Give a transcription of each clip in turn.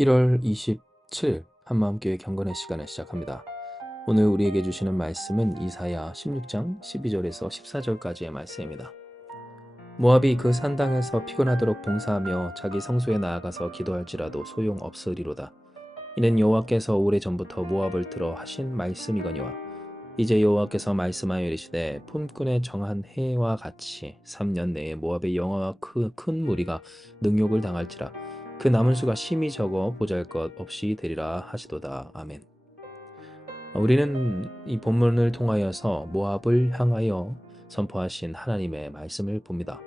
1월 27일 한마음교회 경건의 시간을 시작합니다. 오늘 우리에게 주시는 말씀은 이사야 16장 12절에서 14절까지의 말씀입니다. 모압이 그 산당에서 피곤하도록 봉사하며 자기 성소에 나아가서 기도할지라도 소용없으리로다. 이는 여호와께서 오래전부터 모압을 들어 하신 말씀이거니와 이제 여호와께서 말씀하여 이르시되 품꾼에 정한 해와 같이 3년 내에 모압의 영화와 큰 무리가 능욕을 당할지라 그 남은 수가 심히 적어 보잘것없이 되리라 하시도다. 아멘. 우리는 이 본문을 통하여서 모압을 향하여 선포하신 하나님의 말씀을 봅니다.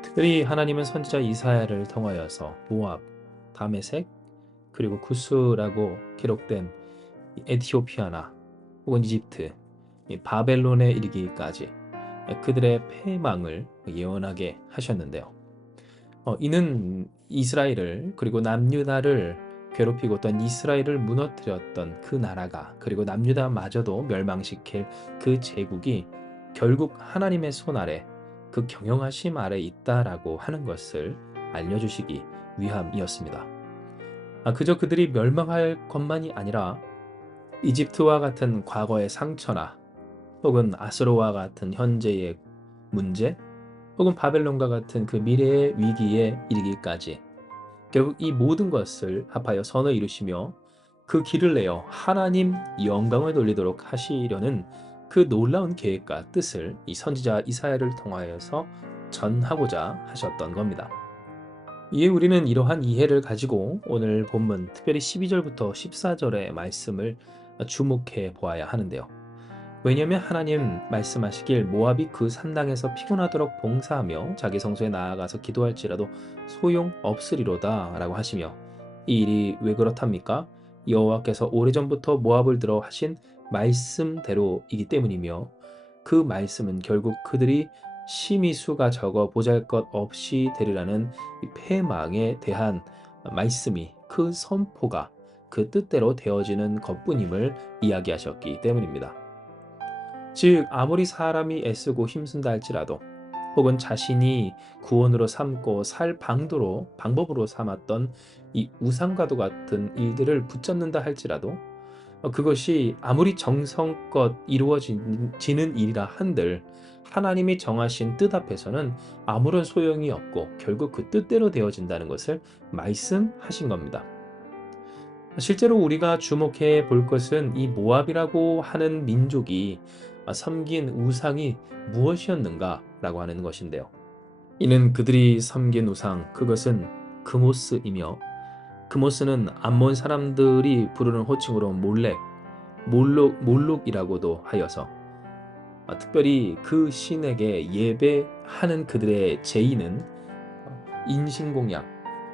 특별히 하나님은 선지자 이사야를 통하여서 모압, 다메섹, 그리고 구스라고 기록된 에티오피아나 혹은 이집트, 바벨론에 이르기까지 그들의 패망을 예언하게 하셨는데요. 이는 이스라엘을 그리고 남유다를 괴롭히고 있던 이스라엘을 무너뜨렸던 그 나라가 그리고 남유다마저도 멸망시킬 그 제국이 결국 하나님의 손 아래 그 경영하심 아래 있다라고 하는 것을 알려주시기 위함이었습니다. 그저 그들이 멸망할 것만이 아니라 이집트와 같은 과거의 상처나 혹은 아수르와 같은 현재의 문제 혹은 바벨론과 같은 그 미래의 위기에 이르기까지 결국 이 모든 것을 합하여 선을 이루시며 그 길을 내어 하나님 영광을 돌리도록 하시려는 그 놀라운 계획과 뜻을 이 선지자 이사야를 통하여서 전하고자 하셨던 겁니다. 이에 우리는 이러한 이해를 가지고 오늘 본문 특별히 12절부터 14절의 말씀을 주목해 보아야 하는데요. 왜냐하면 하나님 말씀하시길 모압이 그 산당에서 피곤하도록 봉사하며 자기 성소에 나아가서 기도할지라도 소용없으리로다 라고 하시며 이 일이 왜 그렇답니까? 여호와께서 오래전부터 모압을 들어 하신 말씀대로이기 때문이며 그 말씀은 결국 그들이 심히 수가 적어 보잘것없이 되리라는 이 패망에 대한 말씀이 그 선포가 그 뜻대로 되어지는 것뿐임을 이야기하셨기 때문입니다. 즉 아무리 사람이 애쓰고 힘쓴다 할지라도 혹은 자신이 구원으로 삼고 살 방법으로 삼았던 이 우상과도 같은 일들을 붙잡는다 할지라도 그것이 아무리 정성껏 이루어지는 일이라 한들 하나님이 정하신 뜻 앞에서는 아무런 소용이 없고 결국 그 뜻대로 되어진다는 것을 말씀하신 겁니다. 실제로 우리가 주목해 볼 것은 이 모압이라고 하는 민족이 섬긴 우상이 무엇이었는가라고 하는 것인데요. 이는 그들이 섬긴 우상, 그것은 그모스이며 그모스는 암몬 사람들이 부르는 호칭으로 몰록이라고도 하여서 특별히 그 신에게 예배하는 그들의 제의는 인신공양,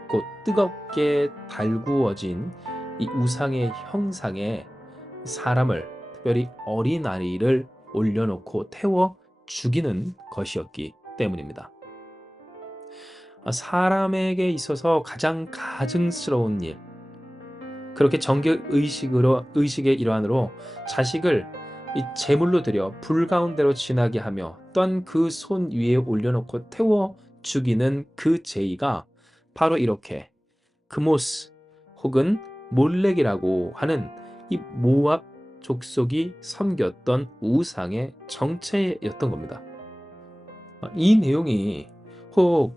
곧 뜨겁게 달구어진 이 우상의 형상에 사람을 특별히 어린아이를 올려놓고 태워 죽이는 것이었기 때문입니다. 사람에게 있어서 가장 가증스러운 일, 그렇게 의식의 일환으로 자식을 이 제물로 드려 불 가운데로 지나게 하며 또한 그 손 위에 올려놓고 태워 죽이는 그 제의가 바로 이렇게 그모스 혹은 몰렉이라고 하는 이 모압 족속이 섬겼던 우상의 정체였던 겁니다. 이 내용이 혹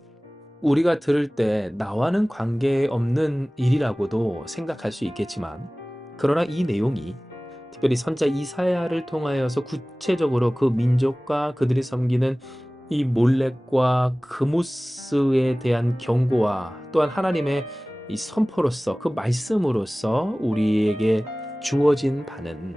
우리가 들을 때 나와는 관계없는 일이라고도 생각할 수 있겠지만 그러나 이 내용이 특별히 선지자 이사야를 통하여서 구체적으로 그 민족과 그들이 섬기는 이 몰렉과 그모스에 대한 경고와 또한 하나님의 이 선포로서 그 말씀으로서 우리에게 주어진 바는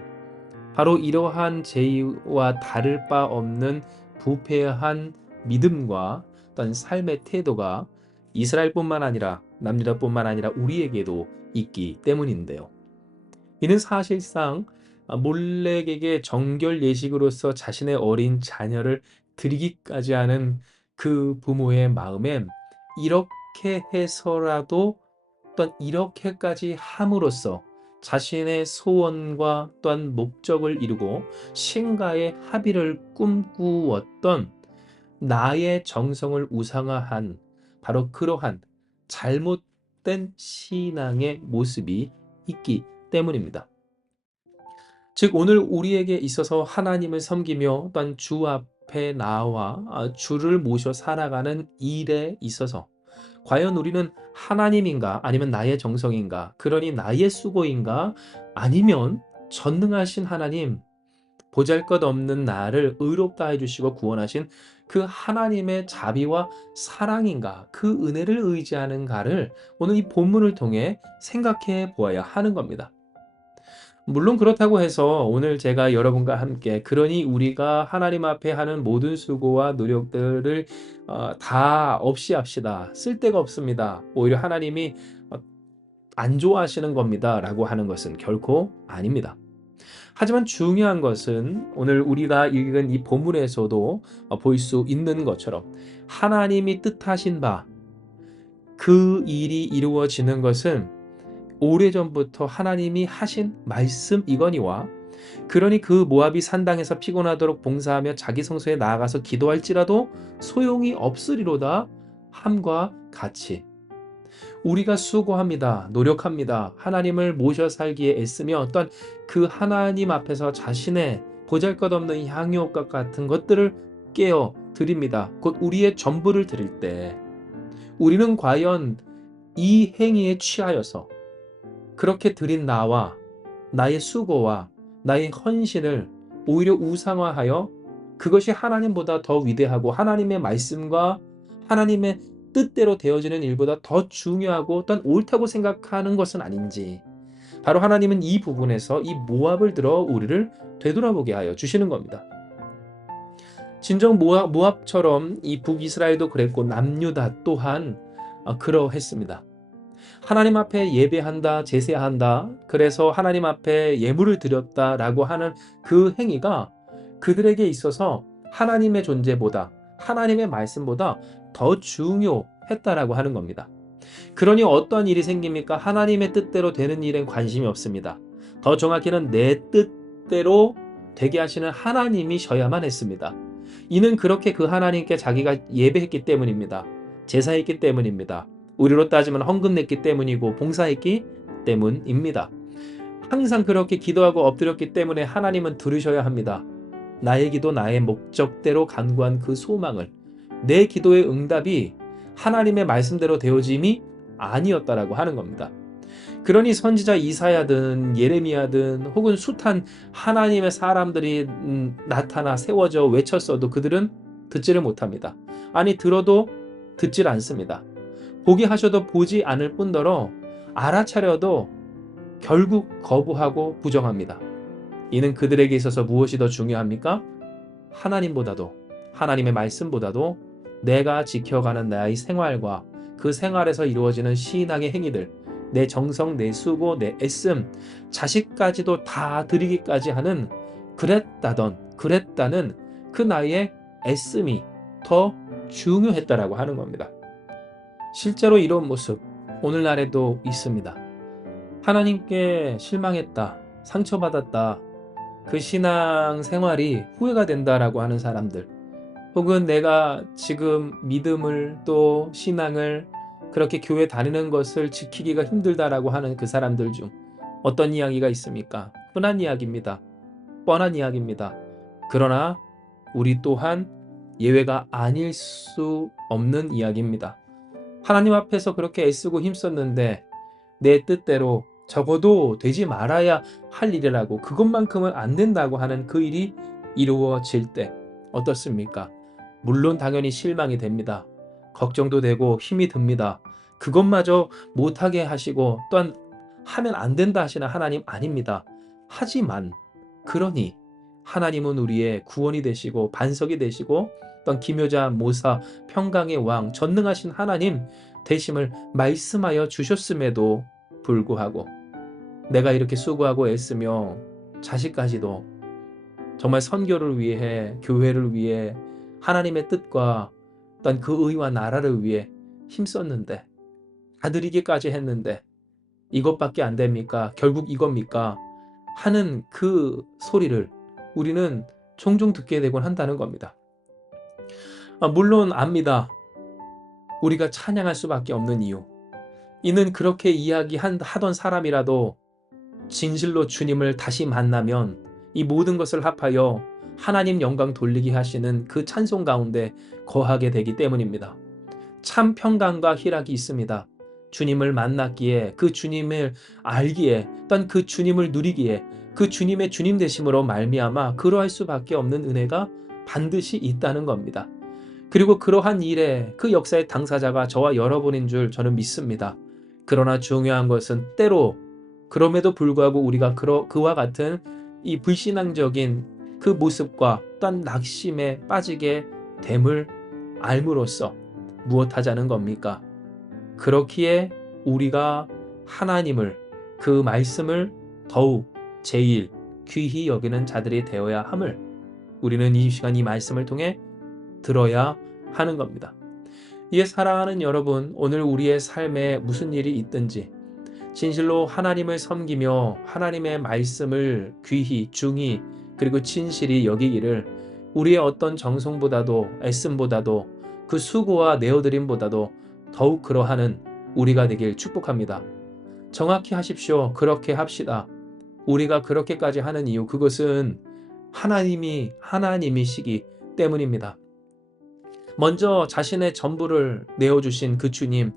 바로 이러한 제의와 다를 바 없는 부패한 믿음과 또한 삶의 태도가 이스라엘뿐만 아니라 남유다뿐만 아니라 우리에게도 있기 때문인데요. 이는 사실상 몰렉에게 정결 예식으로서 자신의 어린 자녀를 드리기까지 하는 그 부모의 마음엔 이렇게 해서라도 또한 이렇게까지 함으로써 자신의 소원과 또한 목적을 이루고 신과의 합의를 꿈꾸었던 나의 정성을 우상화한 바로 그러한 잘못 왜곡된 신앙의 모습이 있기 때문입니다. 즉 오늘 우리에게 있어서 하나님을 섬기며 또한 주 앞에 나와 주를 모셔 살아가는 일에 있어서 과연 우리는 하나님인가 아니면 나의 정성인가 그러니 나의 수고인가 아니면 전능하신 하나님 보잘것없는 나를 의롭다 해주시고 구원하신 그 하나님의 자비와 사랑인가 그 은혜를 의지하는가를 오늘 이 본문을 통해 생각해 보아야 하는 겁니다. 물론 그렇다고 해서 오늘 제가 여러분과 함께 그러니 우리가 하나님 앞에 하는 모든 수고와 노력들을 다 없이 합시다. 쓸데가 없습니다. 오히려 하나님이 안 좋아하시는 겁니다. 라고 하는 것은 결코 아닙니다. 하지만 중요한 것은 오늘 우리가 읽은 이 본문에서도 볼 수 있는 것처럼 하나님이 뜻하신 바 그 일이 이루어지는 것은 오래전부터 하나님이 하신 말씀이거니와 그러니 그 모압이 산당에서 피곤하도록 봉사하며 자기 성소에 나아가서 기도할지라도 소용이 없으리로다 함과 같이 우리가 수고합니다. 노력합니다. 하나님을 모셔 살기에 애쓰며 어떤 그 하나님 앞에서 자신의 보잘것없는 향유옥과 같은 것들을 깨어 드립니다. 곧 우리의 전부를 드릴 때 우리는 과연 이 행위에 취하여서 그렇게 드린 나와 나의 수고와 나의 헌신을 오히려 우상화하여 그것이 하나님보다 더 위대하고 하나님의 말씀과 하나님의 뜻대로 되어지는 일보다 더 중요하고 또한 옳다고 생각하는 것은 아닌지 바로 하나님은 이 부분에서 이 모압을 들어 우리를 되돌아보게 하여 주시는 겁니다. 진정 모압처럼 이 북이스라엘도 그랬고 남유다 또한 그러했습니다. 하나님 앞에 예배한다, 제사한다, 그래서 하나님 앞에 예물을 드렸다라고 하는 그 행위가 그들에게 있어서 하나님의 존재보다 하나님의 말씀보다 더 중요했다라고 하는 겁니다. 그러니 어떤 일이 생깁니까? 하나님의 뜻대로 되는 일엔 관심이 없습니다. 더 정확히는 내 뜻대로 되게 하시는 하나님이셔야만 했습니다. 이는 그렇게 그 하나님께 자기가 예배했기 때문입니다. 제사했기 때문입니다. 우리로 따지면 헌금 냈기 때문이고 봉사했기 때문입니다. 항상 그렇게 기도하고 엎드렸기 때문에 하나님은 들으셔야 합니다. 나의 기도, 나의 목적대로 간구한 그 소망을 내 기도의 응답이 하나님의 말씀대로 되어짐이 아니었다라고 하는 겁니다. 그러니 선지자 이사야든 예레미야든 혹은 숱한 하나님의 사람들이 나타나 세워져 외쳤어도 그들은 듣지를 못합니다. 아니 들어도 듣질 않습니다. 보게 하셔도 보지 않을 뿐더러 알아차려도 결국 거부하고 부정합니다. 이는 그들에게 있어서 무엇이 더 중요합니까? 하나님보다도 하나님의 말씀보다도 내가 지켜가는 나의 생활과 그 생활에서 이루어지는 신앙의 행위들 내 정성, 내 수고, 내 애씀 자식까지도 다 드리기까지 하는 그랬다는 그 나의 애씀이 더 중요했다라고 하는 겁니다. 실제로 이런 모습 오늘날에도 있습니다. 하나님께 실망했다, 상처받았다, 그 신앙 생활이 후회가 된다라고 하는 사람들 혹은 내가 지금 믿음을 또 신앙을 그렇게 교회 다니는 것을 지키기가 힘들다라고 하는 그 사람들 중 어떤 이야기가 있습니까? 흔한 이야기입니다. 뻔한 이야기입니다. 그러나 우리 또한 예외가 아닐 수 없는 이야기입니다. 하나님 앞에서 그렇게 애쓰고 힘썼는데 내 뜻대로 적어도 되지 말아야 할 일이라고 그것만큼은 안 된다고 하는 그 일이 이루어질 때 어떻습니까? 물론 당연히 실망이 됩니다. 걱정도 되고 힘이 듭니다. 그것마저 못하게 하시고 또한 하면 안 된다 하시는 하나님 아닙니다. 하지만 그러니 하나님은 우리의 구원이 되시고 반석이 되시고 또한 기묘자 모사 평강의 왕 전능하신 하나님 되심을 말씀하여 주셨음에도 불구하고 내가 이렇게 수고하고 애쓰며 자식까지도 정말 선교를 위해 교회를 위해 하나님의 뜻과 또한 그 의와 나라를 위해 힘썼는데 다 드리기까지 했는데 이것밖에 안 됩니까? 결국 이겁니까? 하는 그 소리를 우리는 종종 듣게 되곤 한다는 겁니다. 물론 압니다. 우리가 찬양할 수밖에 없는 이유. 이는 그렇게 하던 사람이라도 진실로 주님을 다시 만나면 이 모든 것을 합하여 하나님 영광 돌리게 하시는 그 찬송 가운데 거하게 되기 때문입니다. 참 평강과 희락이 있습니다. 주님을 만났기에, 그 주님을 알기에, 또한 그 주님을 누리기에, 그 주님의 주님 되심으로 말미암아 그러할 수밖에 없는 은혜가 반드시 있다는 겁니다. 그리고 그러한 일에 그 역사의 당사자가 저와 여러분인 줄 저는 믿습니다. 그러나 중요한 것은 때로 그럼에도 불구하고 우리가 그와 같은 이 불신앙적인 그 모습과 또한 낙심에 빠지게 됨을 알므로써 무엇하자는 겁니까? 그렇기에 우리가 하나님을, 그 말씀을 더욱 제일 귀히 여기는 자들이 되어야 함을 우리는 이 시간 이 말씀을 통해 들어야 하는 겁니다. 이에 사랑하는 여러분, 오늘 우리의 삶에 무슨 일이 있든지 진실로 하나님을 섬기며 하나님의 말씀을 귀히, 중히, 그리고 진실히 여기기를 우리의 어떤 정성보다도 애씀보다도 그 수고와 내어드림보다도 더욱 그러하는 우리가 되길 축복합니다. 정확히 하십시오. 그렇게 합시다. 우리가 그렇게까지 하는 이유, 그것은 하나님이시기 때문입니다. 먼저 자신의 전부를 내어주신 그 주님,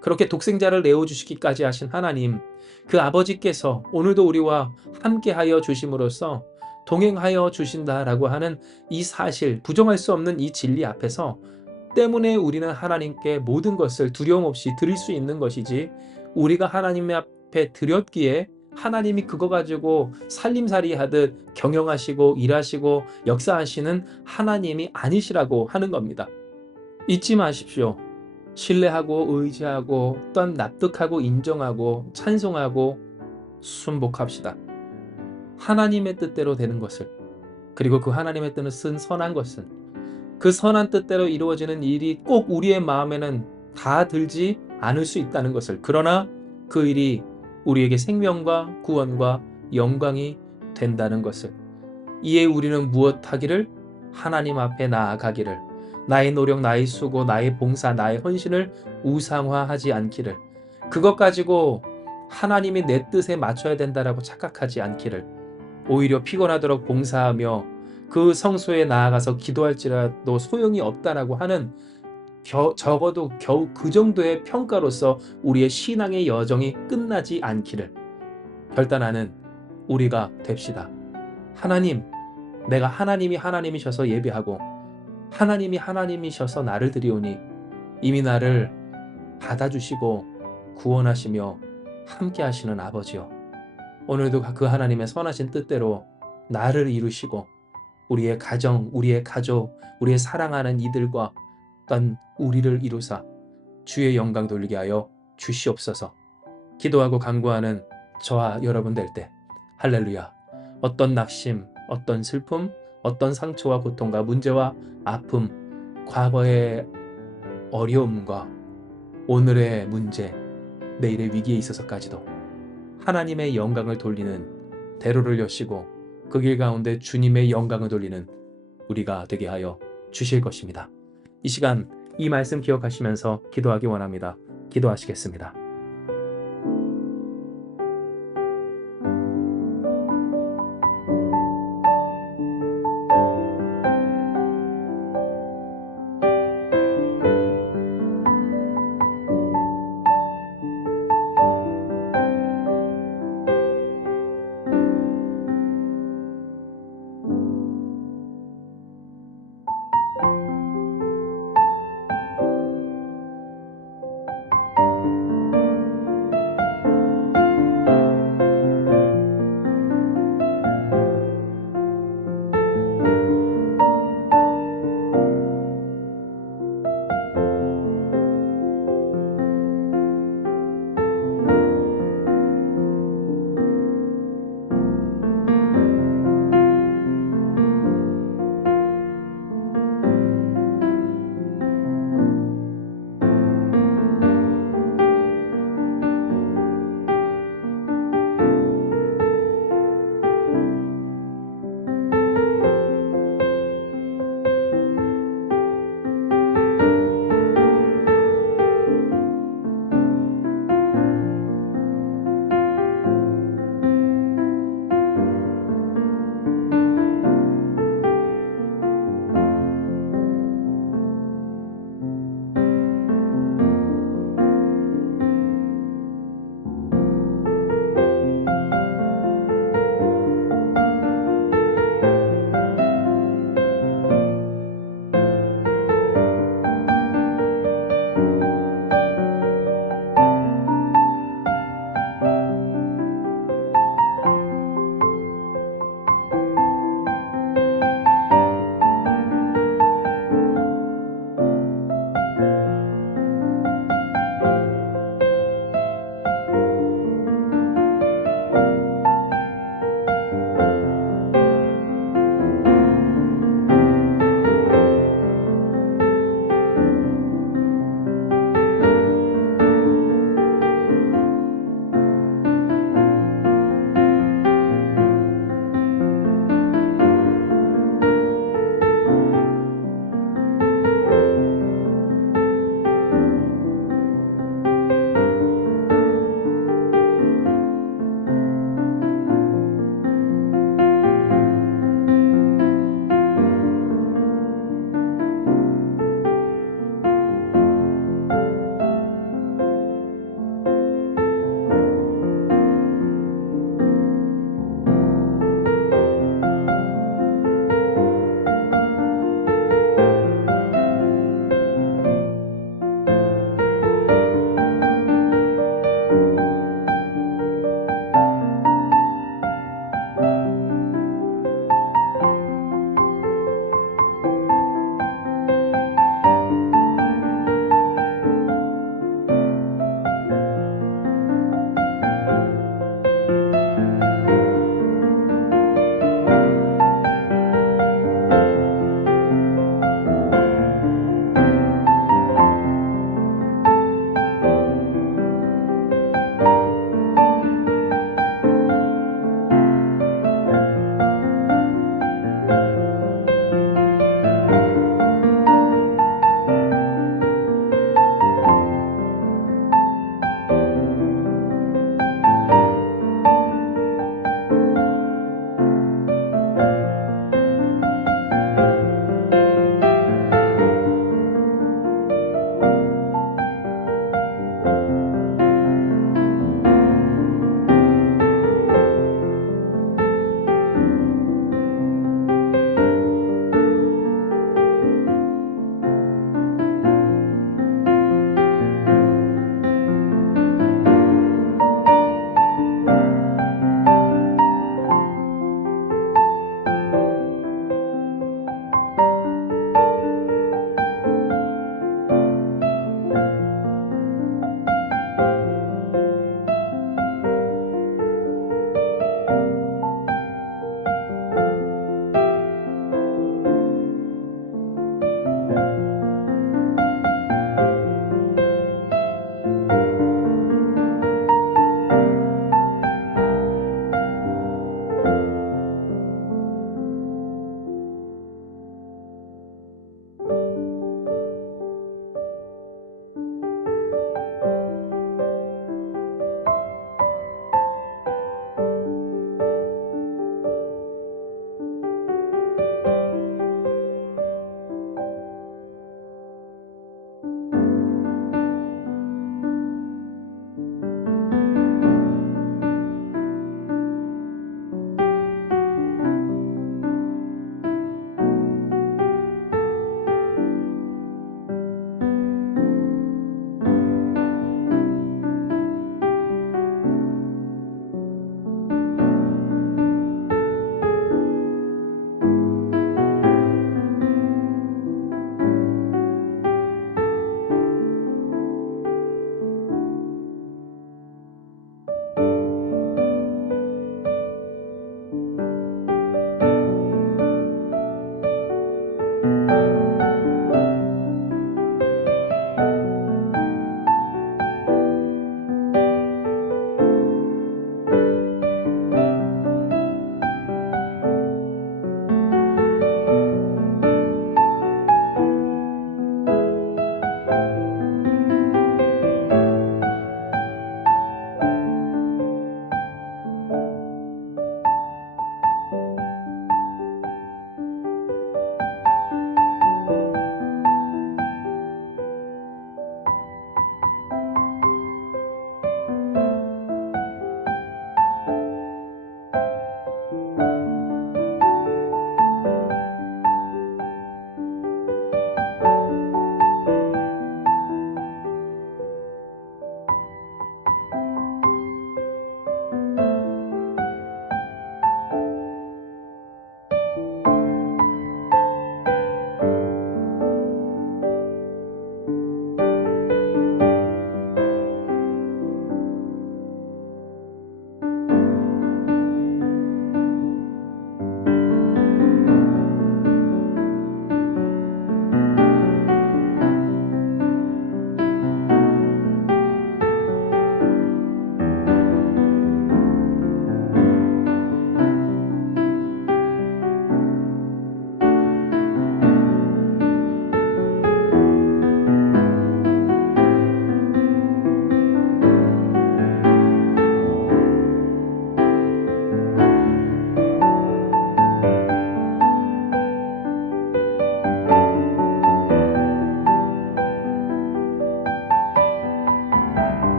그렇게 독생자를 내어주시기까지 하신 하나님, 그 아버지께서 오늘도 우리와 함께하여 주심으로써 동행하여 주신다라고 하는 이 사실, 부정할 수 없는 이 진리 앞에서 때문에 우리는 하나님께 모든 것을 두려움 없이 드릴 수 있는 것이지, 우리가 하나님 앞에 드렸기에 하나님이 그거 가지고 살림살이 하듯 경영하시고 일하시고 역사하시는 하나님이 아니시라고 하는 겁니다. 잊지 마십시오. 신뢰하고 의지하고 또한 납득하고 인정하고 찬송하고 순복합시다. 하나님의 뜻대로 되는 것을, 그리고 그 하나님의 뜻은 선한 것을, 그 선한 뜻대로 이루어지는 일이 꼭 우리의 마음에는 다 들지 않을 수 있다는 것을, 그러나 그 일이 우리에게 생명과 구원과 영광이 된다는 것을, 이에 우리는 무엇하기를? 하나님 앞에 나아가기를, 나의 노력, 나의 수고, 나의 봉사, 나의 헌신을 우상화하지 않기를, 그것 가지고 하나님이 내 뜻에 맞춰야 된다라고 착각하지 않기를, 오히려 피곤하도록 봉사하며 그 성소에 나아가서 기도할지라도 소용이 없다라고 하는 적어도 겨우 그 정도의 평가로서 우리의 신앙의 여정이 끝나지 않기를 결단하는 우리가 됩시다. 하나님, 내가 하나님이 하나님이셔서 예배하고 하나님이 하나님이셔서 나를 드리오니 이미 나를 받아주시고 구원하시며 함께 하시는 아버지여, 오늘도 그 하나님의 선하신 뜻대로 나를 이루시고 우리의 가정, 우리의 가족, 우리의 사랑하는 이들과 또한 우리를 이루사 주의 영광 돌리게 하여 주시옵소서. 기도하고 간구하는 저와 여러분 될 때 할렐루야, 어떤 낙심, 어떤 슬픔, 어떤 상처와 고통과 문제와 아픔, 과거의 어려움과 오늘의 문제, 내일의 위기에 있어서까지도 하나님의 영광을 돌리는 대로를 여시고 그 길 가운데 주님의 영광을 돌리는 우리가 되게 하여 주실 것입니다. 이 시간 이 말씀 기억하시면서 기도하기 원합니다. 기도하시겠습니다.